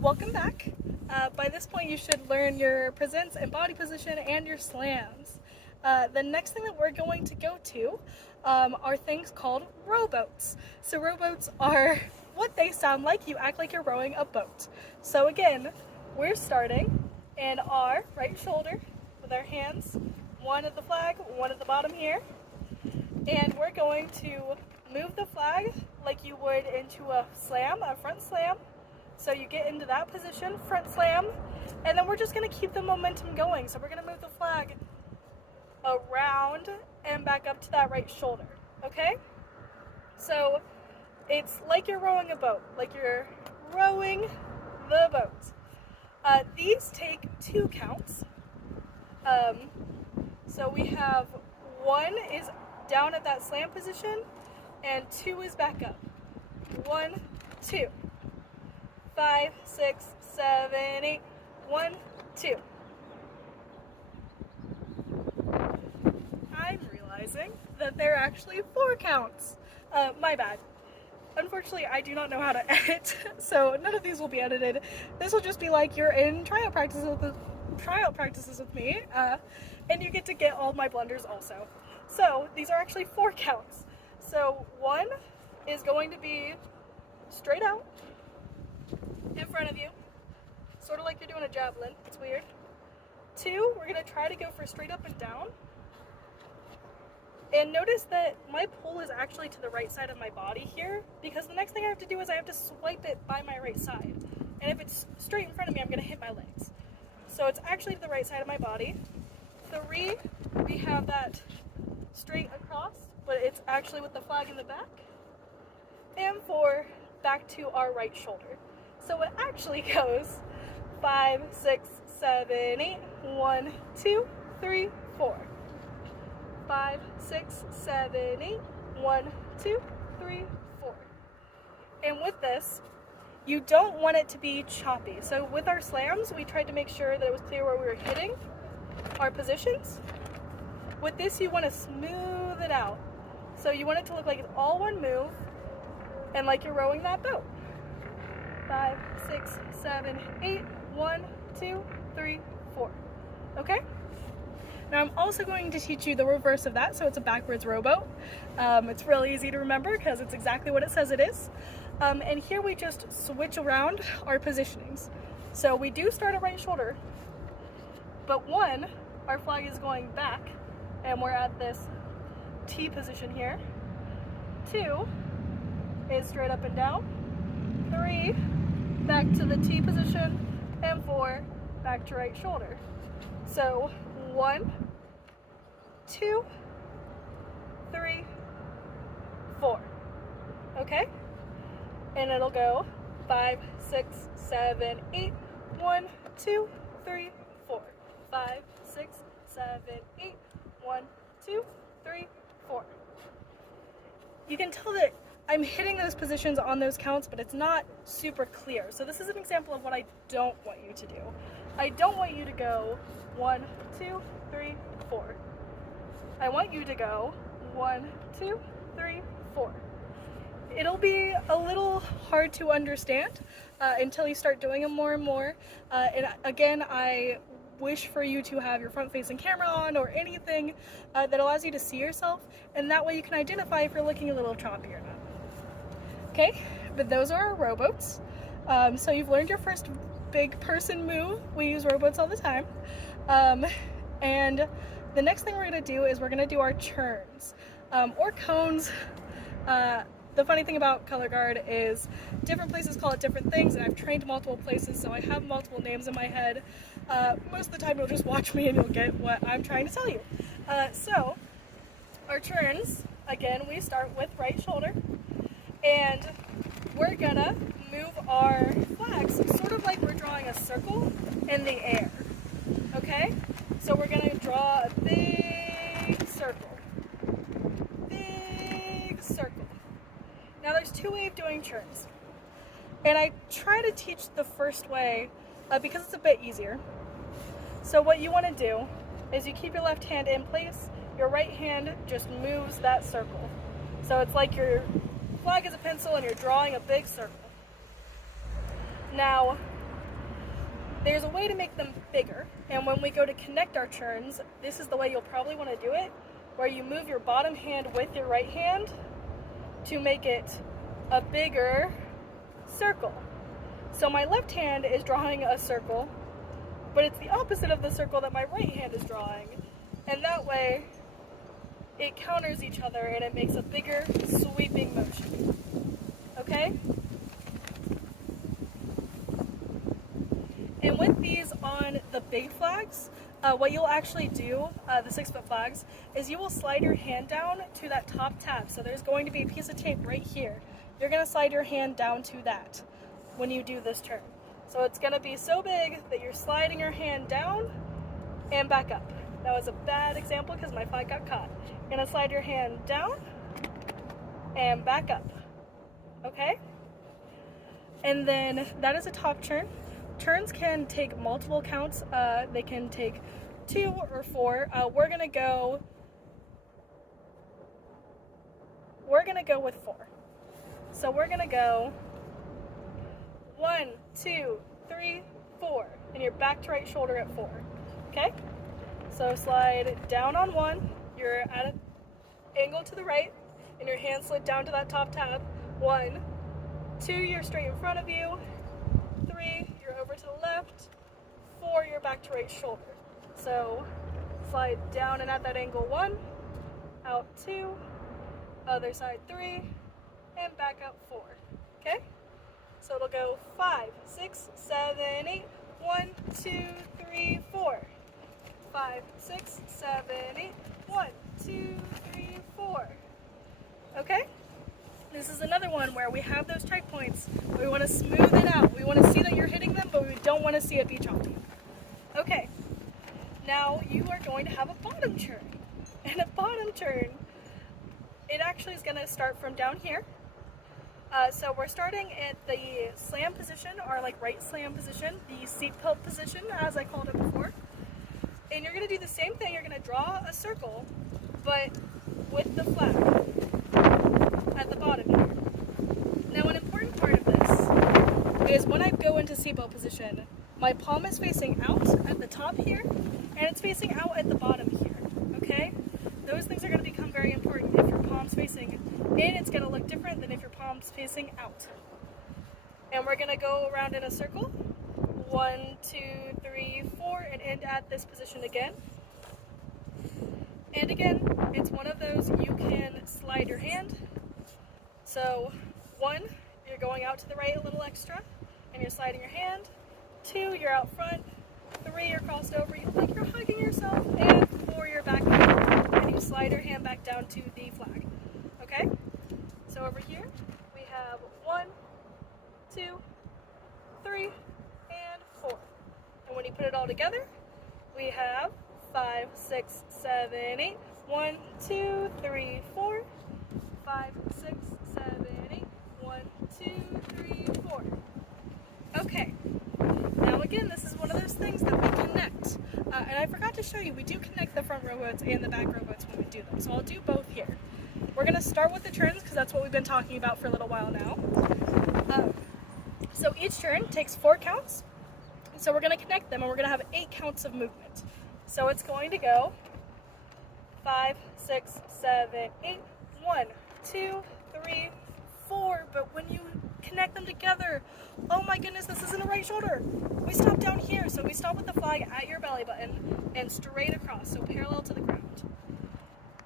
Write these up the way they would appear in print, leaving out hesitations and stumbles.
Welcome back. By this point you should learn your presents and body position and your slams. The next thing that we're going to go to are things called rowboats. So rowboats are what they sound like. You act like you're rowing a boat. So again, we're starting in our right shoulder with our hands, one at the flag, one at the bottom here. And we're going to move the flag like you would into a slam, a front slam. So you get into that position, front slam, and then we're just going to keep the momentum going. So we're going to move the flag around and back up to that right shoulder, okay? So it's like you're rowing a boat, like you're rowing the boat. These take 2 counts. So we have 1 is down at that slam position, and 2 is back up. 1, 2. 5, 6, 7, 8, 1, 2. I'm realizing that there are actually 4 counts. My bad. Unfortunately, I do not know how to edit, so none of these will be edited. This will just be like you're in tryout practices with me, and you get to get all my blunders also. So these are actually 4 counts. So 1 is going to be straight out in front of you, sort of like you're doing a javelin. It's weird. 2, we're going to try to go for straight up and down. And notice that my pull is actually to the right side of my body here, because the next thing I have to do is I have to swipe it by my right side. And if it's straight in front of me, I'm going to hit my legs. So it's actually to the right side of my body. 3, we have that straight across, but it's actually with the flag in the back. And 4, back to our right shoulder. So it actually goes 5, 6, 7, 8, 1, 2, 3, 4. 5, 6, 7, 8, 1, 2, 3, 4. And with this, you don't want it to be choppy. So with our slams, we tried to make sure that it was clear where we were hitting our positions. With this, you want to smooth it out. So you want it to look like it's all one move and like you're rowing that boat. 5, 6, 7, 8, 1, 2, 3, 4. Okay? Now I'm also going to teach you the reverse of that, so it's a backwards rowboat. It's really easy to remember because it's exactly what it says it is. And here we just switch around our positionings. So we do start at right shoulder, but 1, our flag is going back, and we're at this T position here. 2 is straight up and down. 3, back to the T position, and 4, back to right shoulder. So 1, 2, 3, 4. Okay? And it'll go 5, 6, 7, 8, 1, 2, 3, 4. 5, 6, 7, 8, 1, 2, 3, 4. You can tell that I'm hitting those positions on those counts, but it's not super clear. So this is an example of what I don't want you to do. I don't want you to go 1, 2, 3, 4. I want you to go 1, 2, 3, 4. It'll be a little hard to understand until you start doing them more and more. And again, I wish for you to have your front-facing camera on or anything that allows you to see yourself, and that way you can identify if you're looking a little choppy or not. Okay, but those are our rowboats. So you've learned your first big person move. We use rowboats all the time. And the next thing we're going to do is we're going to do our churns, or cones. The funny thing about color guard is different places call it different things, and I've trained multiple places, so I have multiple names in my head. Most of the time you'll just watch me and you'll get what I'm trying to tell you. So our churns, again, we start with right shoulder, and we're gonna move our flags sort of like we're drawing a circle in the air. Okay? So we're gonna draw a big circle. Big circle. Now there's 2 ways of doing churns. And I try to teach the first way because it's a bit easier. So what you want to do is you keep your left hand in place, your right hand just moves that circle. So it's like your flag is a pencil and you're drawing a big circle. Now, there's a way to make them bigger, and when we go to connect our churns, this is the way you'll probably want to do it, where you move your bottom hand with your right hand to make it a bigger circle. So my left hand is drawing a circle, but it's the opposite of the circle that my right hand is drawing, and that way it counters each other and it makes a bigger sweeping motion. Okay? And with these on the big flags, what you'll actually do, the 6-foot flags, is you will slide your hand down to that top tab. So there's going to be a piece of tape right here. You're going to slide your hand down to that when you do this turn. So it's going to be so big that you're sliding your hand down and back up. That was a bad example because my flag got caught. You're going to slide your hand down and back up. Okay? And then that is a top churn. Churns can take multiple counts. They can take 2 or 4. We're gonna go with 4. So we're gonna go 1, 2, 3, 4, and you're back to right shoulder at 4. Okay? So slide down on 1. You're at an angle to the right, and your hand slid down to that top tab. 1, 2, you're straight in front of you. 3, you're over to the left. 4, you're back to right shoulder. So slide down and at that angle 1, out 2, other side 3, and back out 4. Okay? So it'll go 5, 6, 7, 8. 1, 2, 3, 4. 5, 6, 7, 8. 1, 2, 3, 4. Okay? This is another one where we have those strike points. We want to smooth it out. We want to see that you're hitting them, but we don't want to see it be choppy. Okay, now you are going to have a bottom churn. And a bottom churn, it actually is going to start from down here. So we're starting at the slam position, or like right slam position, the seat tilt position, as I called it before. And you're going to do the same thing. You're going to draw a circle, but with the flag at the bottom here. Now an important part of this is when I go into seatbelt position, my palm is facing out at the top here, and it's facing out at the bottom here, okay? Those things are going to become very important. If your palm's facing in, it's going to look different than if your palm's facing out. And we're going to go around in a circle, 1, 2, 3, 4, and end at this position again. And again, it's one of those you can slide your hand. So 1, you're going out to the right a little extra, and you're sliding your hand. 2, you're out front. 3, you're crossed over, you look like you're hugging yourself. And 4, you're back up, and you slide your hand back down to the flag. Okay? So over here, we have 1, 2, 3, and 4. And when you put it all together, we have 5, 6, 7, 8. 1, 2, 3, 4. 5, 6, 7, 8. 1, 2, 3, 4. Okay. Now again, this is one of those things that we connect. And I forgot to show you, we do connect the front rowboats and the back rowboats when we do them. So I'll do both here. We're going to start with the churns because that's what we've been talking about for a little while now. So each churn takes 4 counts. So we're going to connect them and we're going to have 8 counts of movement. So it's going to go 5, 6, 7, 8. 1, 2, 3, 4. But when you connect them together, oh my goodness, this isn't a right shoulder. We stop down here. So we stop with the flag at your belly button and straight across, so parallel to the ground.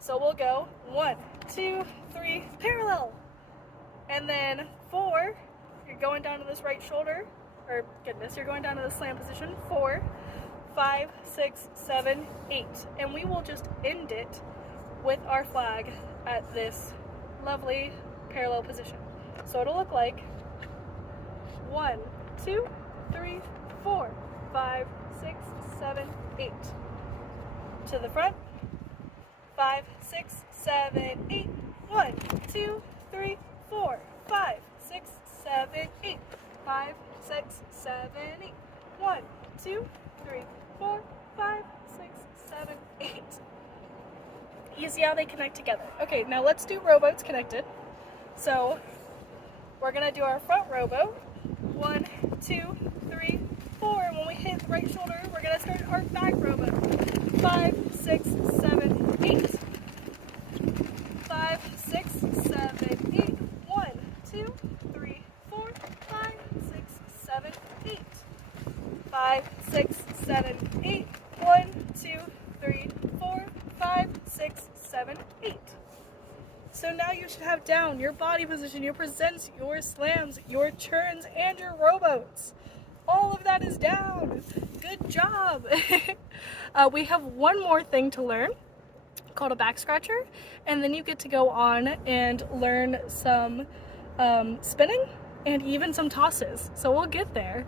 So we'll go 1, 2, 3, parallel. And then 4, you're going down to this right shoulder, or goodness, you're going down to the slam position. 4, 5, 6, 7, 8. And we will just end it with our flag at this lovely parallel position. So it'll look like 1, 2, 3, 4, 5, 6, 7, 8. To the front. 5, 6, 7, 8. 1, 2, 3, 4, 5, 6, 7, 8. 5, 6, 7, 8. 1, 2, 3, 4, 5, 6, 7, 8. You see how they connect together. Okay, now let's do rowboats connected. So we're gonna do our front rowboat. 1, 2, 3, 4. And when we hit the right shoulder, we're gonna start our back robo. 5, 6, 7, 8. 5, 6, 7, 8. 1, 2, 3, 4, 5, 6, 7, 8. 5, 6, 7, 8. 1, 2, 3, 4, 5, 6, 7, 8. So now you should have down your body position, your presents, your slams, your churns, and your rowboats. All of that is down. Good job. We have one more thing to learn called a back scratcher, and then you get to go on and learn some spinning and even some tosses. So we'll get there.